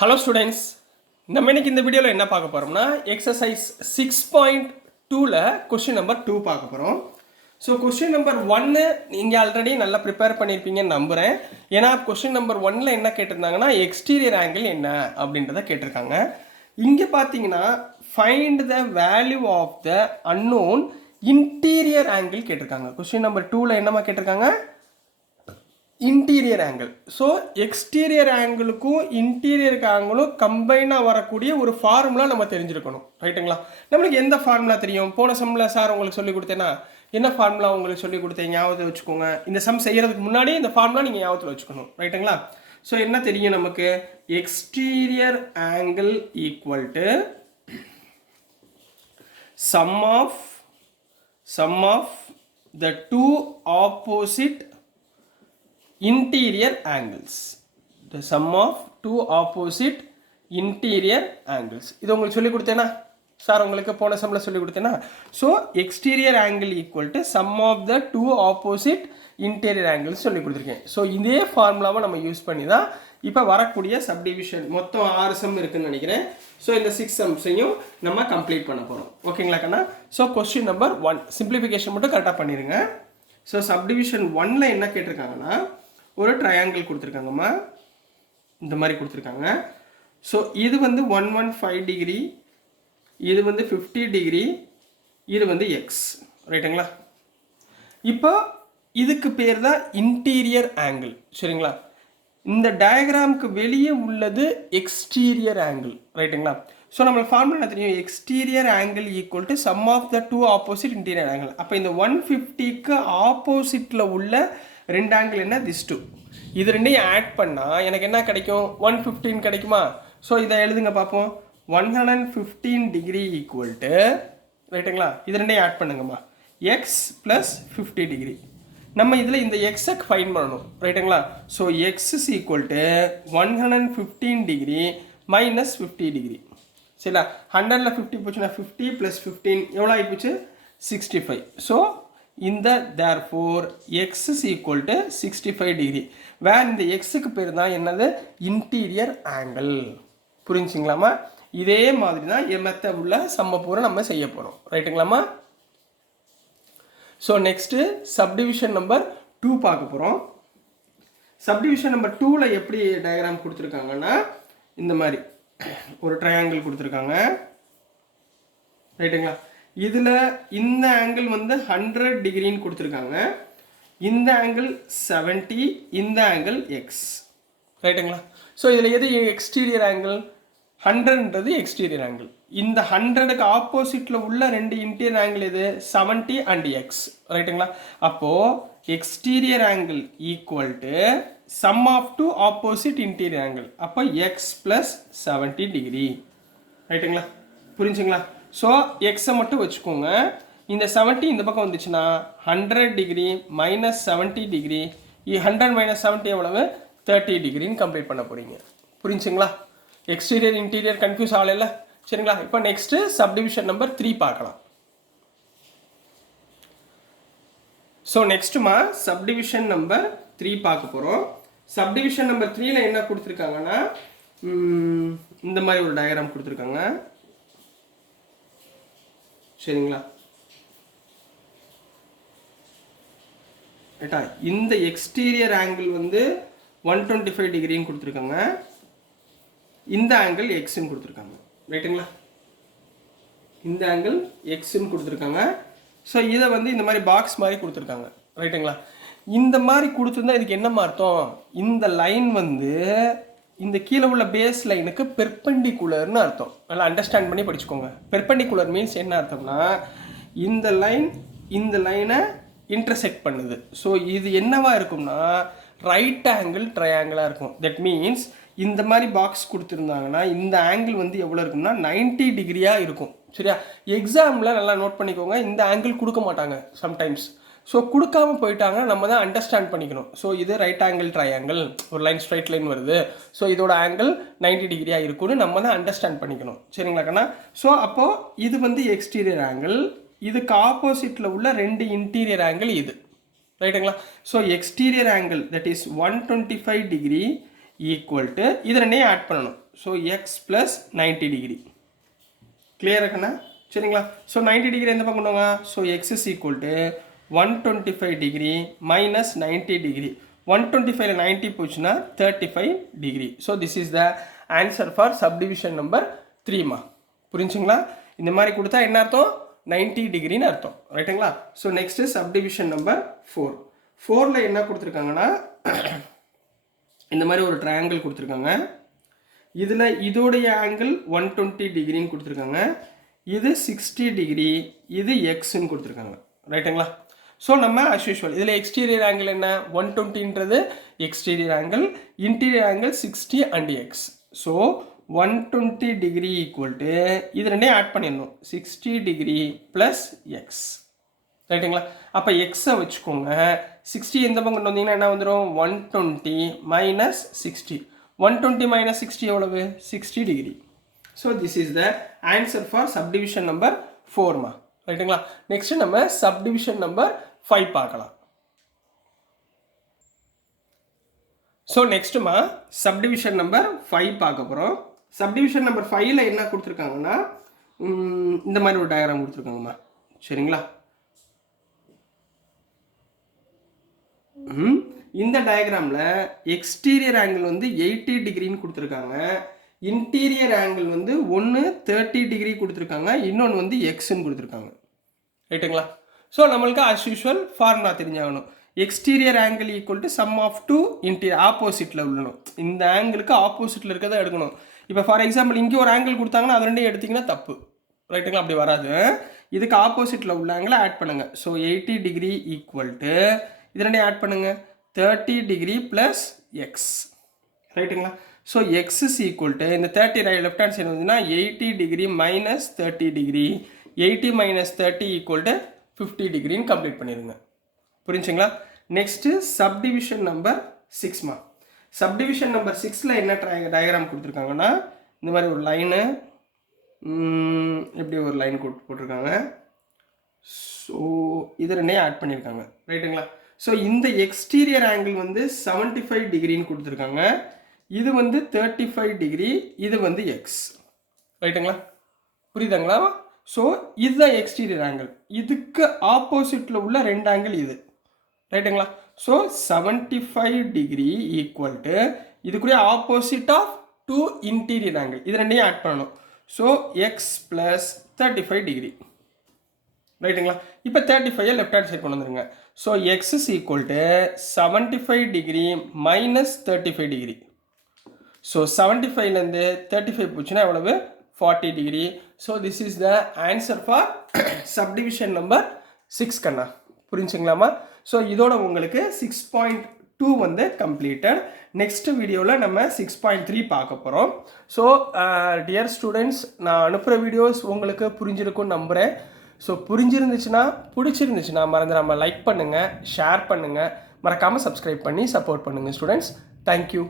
Hello students, நம்ம இன்னைக்கு இந்த வீடியோவில் என்ன பார்க்க போகிறோம்னா எக்ஸசைஸ் 6.2ல் கொஸ்டின் நம்பர் 2 பார்க்க போகிறோம். ஸோ கொஸ்டின் நம்பர் 1 நீங்கள் ஆல்ரெடி நல்லா ப்ரிப்பேர் பண்ணியிருப்பீங்கன்னு நம்புகிறேன். ஏன்னா கொஸ்டின் நம்பர் 1ல் என்ன கேட்டிருந்தாங்கன்னா எக்ஸ்டீரியர் ஆங்கிள் என்ன அப்படின்றத கேட்டிருக்காங்க. இங்கே பார்த்தீங்கன்னா find the value of the unknown interior angle கேட்டிருக்காங்க. கொஸ்டின் நம்பர் 2ல் என்னமா கேட்டிருக்காங்க? Interior angle. ஸோ எக்ஸ்டீரியர் ஆங்கிளுக்கும் இன்டீரியருக்கு ஆங்கிளும் கம்பைனாக வரக்கூடிய ஒரு ஃபார்முலா நம்ம தெரிஞ்சிருக்கணும், ரைட்டுங்களா? நம்மளுக்கு எந்த ஃபார்முலா தெரியும்? போன சம்மில் சார் உங்களுக்கு சொல்லி கொடுத்தேன்னா என்ன ஃபார்முலா உங்களுக்கு சொல்லி கொடுத்தேன் ஞாபகத்தில் வச்சுக்கோங்க. இந்த சம் செய்கிறதுக்கு முன்னாடி இந்த ஃபார்முலா நீங்கள் ஞாபகத்தில் வச்சுக்கணும், ரைட்டுங்களா? ஸோ என்ன தெரியும் நமக்கு? Exterior angle equal to sum of the two opposite interior angles. The sum of two opposite interior angles. இது உங்களுக்கு சொல்லி கொடுத்தேனா சார்? உங்களுக்கு போன சம்மில் சொல்லி கொடுத்தேனா? So exterior angle equal to sum of the two opposite interior angles சொல்லி கொடுத்துருக்கேன். ஸோ இதே ஃபார்முலாவை நம்ம யூஸ் பண்ணி தான் இப்போ வரக்கூடிய சப்டிவிஷன் மொத்தம் 6 சம் இருக்குன்னு நினைக்கிறேன். ஸோ இந்த 6 சம்ஸையும் நம்ம கம்ப்ளீட் பண்ண போகிறோம், ஓகேங்களா கண்ணா? ஸோ கொஸ்டின் நம்பர் 1 சிம்பிளிஃபிகேஷன் மட்டும் கரெக்டாக பண்ணிடுங்க. ஸோ சப்டிவிஷன் 1ல் என்ன கேட்டிருக்காங்கன்னா ஒரு ட்ரையாங்கிள் கொடுத்துருக்காங்கம்மா, இந்த மாதிரி கொடுத்துருக்காங்க. ஸோ இது வந்து 115 டிகிரி, இது வந்து 50 டிகிரி, இது வந்து எக்ஸ், ரைட்டுங்களா? இப்போ இதுக்கு பேர் தான் இன்டீரியர் ஆங்கிள், சரிங்களா? இந்த டயக்ராமுக்கு வெளியே உள்ளது எக்ஸ்டீரியர் ஆங்கிள், ரைட்டுங்களா? ஸோ நம்ம ஃபார்முலா என்ன தெரியும்? Exterior angle equal to sum of the two opposite interior angle. அப்போ இந்த 150க்கு ஆப்போசிட்டில் உள்ள ரெண்டு ஆங்கிள் என்ன? This two. இது ரெண்டையும் ஆட் பண்ணால் எனக்கு என்ன கிடைக்கும்? 115 கிடைக்குமா? ஸோ இதை எழுதுங்க பார்ப்போம். 115 டிகிரி ஈக்குவல் டு, ரைட்டுங்களா? இது ரெண்டையும் ஆட் பண்ணுங்கம்மா, எக்ஸ் ப்ளஸ் 50 டிகிரி. நம்ம இதில் இந்த எக்ஸை ஃபைன் பண்ணணும், ரைட்டுங்களா? So x is equal to 115 degree minus 50 degree, சரிங்களா? 100ல் 50 போச்சுன்னா 50 ப்ளஸ் 15 எவ்வளோ ஆகிப்போச்சு? 65. ஸோ இந்த therefore x is equal to 65 degree. வேற இந்த எக்ஸுக்கு பேர் தான் என்னது? Interior angle. புரிஞ்சுங்களாமா? இதே மாதிரி தான் எமத்த உள்ள சம்ம பூரா நம்ம செய்ய போகிறோம், ரைட்டுங்களாமா? ஸோ நெக்ஸ்ட்டு சப்டிவிஷன் நம்பர் 2 பார்க்க போகிறோம். சப்டிவிஷன் நம்பர் 2ல் எப்படி டயக்ராம் கொடுத்துருக்காங்கன்னா இந்த மாதிரி ஒரு ட்ரையாங்கிள் கொடுத்துருக்காங்க, ரைட்டுங்களா? இதில் இந்த ஆங்கிள் வந்து 100 டிகிரின்னு கொடுத்துருக்காங்க, இந்த ஆங்கிள் 70, இந்த ஆங்கிள் எக்ஸ், ரைட்டுங்களா? ஸோ இதில் எது எக்ஸ்டீரியர் ஆங்கிள்? 100ன்றது எக்ஸ்டீரியர் ஆங்கிள். இந்த 100க்கு ஆப்போசிட்டில் உள்ள ரெண்டு இன்டீரியர் ஆங்கிள் எது? 70 அண்ட் எக்ஸ், ரைட்டுங்களா? அப்போது exterior angle equal to sum of two opposite interior angle. அப்போ எக்ஸ் ப்ளஸ் 70 டிகிரி, ரைட்டுங்களா? புரிஞ்சுங்களா? ஸோ எக்ஸை மட்டும் வச்சுக்கோங்க. இந்த 70 இந்த பக்கம் வந்துச்சுன்னா 100 டிகிரி மைனஸ் 70 டிகிரி, 100 மைனஸ் 70 எவ்வளவு? 30 டிகிரின்னு கம்ப்ளீட் பண்ண போகிறீங்க. புரிஞ்சுங்களா? எக்ஸ்டீரியர் இன்டீரியர் கன்ஃபியூஸ் ஆகலைல்ல, சரிங்களா? இப்போ நெக்ஸ்ட்டு சப்டிவிஷன் நம்பர் 3 பார்க்கலாம். ஸோ நெக்ஸ்ட்டுமா சப்டிவிஷன் நம்பர் 3 பார்க்க போகிறோம். சப்டிவிஷன் நம்பர் 3ல் என்ன கொடுத்துருக்காங்கன்னா இந்த மாதிரி ஒரு டயக்ராம் கொடுத்துருக்காங்க, சரிங்களா? ரைட்டா? இந்த எக்ஸ்டீரியர் ஆங்கிள் வந்து 125 டிகிரின்னு கொடுத்துருக்காங்க, இந்த ஆங்கிள் எக்ஸ்ன்னு கொடுத்துருக்காங்க, ரைட்டுங்களா? இந்த ஆங்கிள் எக்ஸ்ன்னு கொடுத்துருக்காங்க. ஸோ இதை வந்து இந்த மாதிரி பாக்ஸ் மாதிரி கொடுத்துருக்காங்க, ரைட்டுங்களா? இந்த மாதிரி கொடுத்துருந்தா இதுக்கு என்னமா அர்த்தம்? இந்த லைன் வந்து இந்த கீழே உள்ள பேஸ் லைனுக்கு பெர்பெண்டிகுலர்னு அர்த்தம். நல்லா அண்டர்ஸ்டாண்ட் பண்ணி படிச்சுக்கோங்க. பெர்பெண்டிகுலர் மீன்ஸ் என்ன அர்த்தம்னா இந்த லைன் இந்த லைனை இன்டர்செக்ட் பண்ணுது. ஸோ இது என்னவா இருக்கும்னா ரைட் ஆங்கிள் ட்ரையாங்கிளாக இருக்கும். தட் மீன்ஸ் இந்த மாதிரி பாக்ஸ் கொடுத்துருந்தாங்கன்னா இந்த ஆங்கிள் வந்து எவ்வளோ இருக்கும்னா 90 டிகிரியாக இருக்கும், சரியா? எக்ஸாமில் நல்லா நோட் பண்ணிக்கோங்க, இந்த ஆங்கிள் கொடுக்க மாட்டாங்க சம்டைம்ஸ். ஸோ கொடுக்காம போயிட்டாங்கன்னா நம்ம தான் அண்டர்ஸ்டாண்ட் பண்ணிக்கணும். ஸோ இது ரைட் ஆங்கிள் ட்ரையாங்கிள், ஒரு லைன் ஸ்ட்ரைட் லைன் வருது, ஸோ இதோட ஆங்கிள் 90 டிகிரியாக இருக்கும்னு நம்ம தான் அண்டர்ஸ்டாண்ட் பண்ணிக்கணும், சரிங்களா கண்ணா? ஸோ அப்போது இது வந்து எக்ஸ்டீரியர் ஆங்கிள், இதுக்கு ஆப்போசிட்டில் உள்ள ரெண்டு இன்டீரியர் ஆங்கிள் இது, ரைட்டுங்களா? So exterior angle that is 125 degree, equal to இது ரெண்டையும் ஆட் பண்ணணும். So x plus 90 degree. Clear இருக்குண்ணா? சரிங்களா? ஸோ 90 டிகிரி எந்த பக்கம் கொண்டு வாங்க. So x is equal to 125 degree minus 90 degree. 125ல 90 போச்சுன்னா 35 degree. So this is the answer for subdivision number 3மா. புரிஞ்சுங்களா? இந்த மாதிரி கொடுத்தா என்ன அர்த்தம்? 90 டிகிரின்னு அர்த்தம். ரைட்டுங்களா? So next subdivision number 4. 4ல் என்ன கொடுத்துருக்காங்கன்னா இந்த மாதிரி ஒரு ட்ரையாங்கிள் கொடுத்துருக்காங்க. இதில் இதோடைய ஆங்கிள் 120 டிகிரின்னு கொடுத்துருக்காங்க. இது 60 டிகிரி, இது எக்ஸ்ன்னு கொடுத்துருக்காங்க. ரைட்டுங்களா? ஸோ நம்ம அஸ் யூஷுவல் இதில் எக்ஸ்டீரியர் ஆங்கிள் என்ன 120ன்றது exterior angle, interior angle 60 and x. So 120 degree equal to இது ரெண்டையும் ஆட் பண்ணிடணும் 60 டிகிரி ப்ளஸ் எக்ஸ். ரைட்டுங்களா? அப்போ எக்ஸை வச்சுக்கோங்க. 60 எந்த பக்கம் கொண்டு வந்தீங்கன்னா என்ன வந்துடும்? 120 மைனஸ் 60. 120 மைனஸ் 60 எவ்வளவு? 60 degree. So this is the answer for subdivision number 4மா. ரைட்டுங்களா? நெக்ஸ்ட் நம்ம சப்டிவிஷன் நம்பர் 5 பார்க்கலாம். ஸோ நெக்ஸ்ட்டுமா சப்டிவிஷன் நம்பர் 5 பார்க்க போகிறோம். சப்டிவிஷன் நம்பர் 5ல் என்ன கொடுத்துருக்காங்கன்னா இந்த மாதிரி ஒரு டயக்ராம் கொடுத்துருக்காங்கம்மா. சரிங்களா? இந்த டயக்ராமில் எக்ஸ்டீரியர் ஆங்கிள் வந்து 80 டிகிரின்னு கொடுத்துருக்காங்க. இன்டீரியர் ஆங்கிள் வந்து ஒன்று 30 டிகிரி கொடுத்துருக்காங்க, இன்னொன்று வந்து எக்ஸ்ன்னு கொடுத்துருக்காங்க. ரைட்டுங்களா? ஸோ நம்மளுக்கு அஸ் யூஷுவல் ஃபார்முலா தெரிஞ்சாகணும். Exterior angle equal to sum of two interior ஆப்போசிட்டில் உள்ளணும். இந்த ஆங்கிளுக்கு ஆப்போசிட்டில் இருக்கிறத எடுக்கணும். இப்போ ஃபார் எக்ஸாம்பிள் இங்கே ஒரு ஆங்கிள் கொடுத்தாங்கன்னா அது ரெண்டையும் எடுத்திங்கன்னா தப்பு. ரைட்டுங்களா? அப்படி வராது. இதுக்கு ஆப்போசிட்டில் உள்ள ஆங்கிளை ஆட் பண்ணுங்கள். ஸோ 80 டிகிரி ஈக்குவல் டு இது ரெண்டையும் ஆட் பண்ணுங்கள் 30 டிகிரி ப்ளஸ் எக்ஸ். ரைட்டுங்களா? So x is equal to இந்த 30 லெஃப்ட் ஹேண்ட் சைடு வந்துன்னா 80 degree minus 30 degree. 80 minus 30 equal to 50 டிகிரின்னு கம்ப்ளீட் பண்ணிடுங்க. புரிஞ்சுங்களா? நெக்ஸ்ட்டு சப்டிவிஷன் நம்பர் 6மா. சப்டிவிஷன் நம்பர் 6ல் என்ன டயக்ராம் கொடுத்துருக்காங்கன்னா இந்த மாதிரி ஒரு லைனு, எப்படி ஒரு லைன் போட்டிருக்காங்க. ஸோ இது ரெண்டையும் ஆட் பண்ணியிருக்காங்க. ரைட்டுங்களா? ஸோ இந்த எக்ஸ்டீரியர் ஆங்கிள் வந்து 75 டிகிரின்னு கொடுத்துருக்காங்க. இது வந்து 35 டிகிரி, இது வந்து எக்ஸ். ரைட்டுங்களா? புரியுதுங்களா? ஸோ இதுதான் எக்ஸ்டீரியர் ஆங்கிள். இதுக்கு ஆப்போசிட்டில் உள்ள ரெண்டு ஆங்கிள் இது. ரைட்டுங்களா? ஸோ 75 டிகிரி ஈக்குவல் டு இதுக்குரிய opposite of two interior angle. இது ரெண்டையும் ஆட் பண்ணணும். So x plus 35 degree. ரைட்டுங்களா? இப்போ 35 லெஃப்ட் ஹேண்ட் சைட் கொண்டு வந்துருங்க. So x is equal to 75 degree minus 35 degree. So 75லேருந்து 35 போச்சுன்னா எவ்வளவு? 40 degree. So this is the answer for subdivision number 6 கண்ணா. புரிஞ்சுங்களாமா? ஸோ இதோட உங்களுக்கு 6.2 வந்து கம்ப்ளீட்டட். நெக்ஸ்ட் வீடியோவில் நம்ம 6.3 பார்க்க போகிறோம். ஸோ டியர் ஸ்டூடெண்ட்ஸ், நான் அனுப்புகிற வீடியோஸ் உங்களுக்கு புரிஞ்சிருக்கும்னு நம்புகிறேன். ஸோ புரிஞ்சிருந்துச்சுன்னா பிடிச்சிருந்துச்சுன்னா மறந்துடாமல் லைக் பண்ணுங்கள், ஷேர் பண்ணுங்கள், மறக்காமல் சப்ஸ்கிரைப் பண்ணி சப்போர்ட் பண்ணுங்கள் ஸ்டூடெண்ட்ஸ். தேங்க்யூ.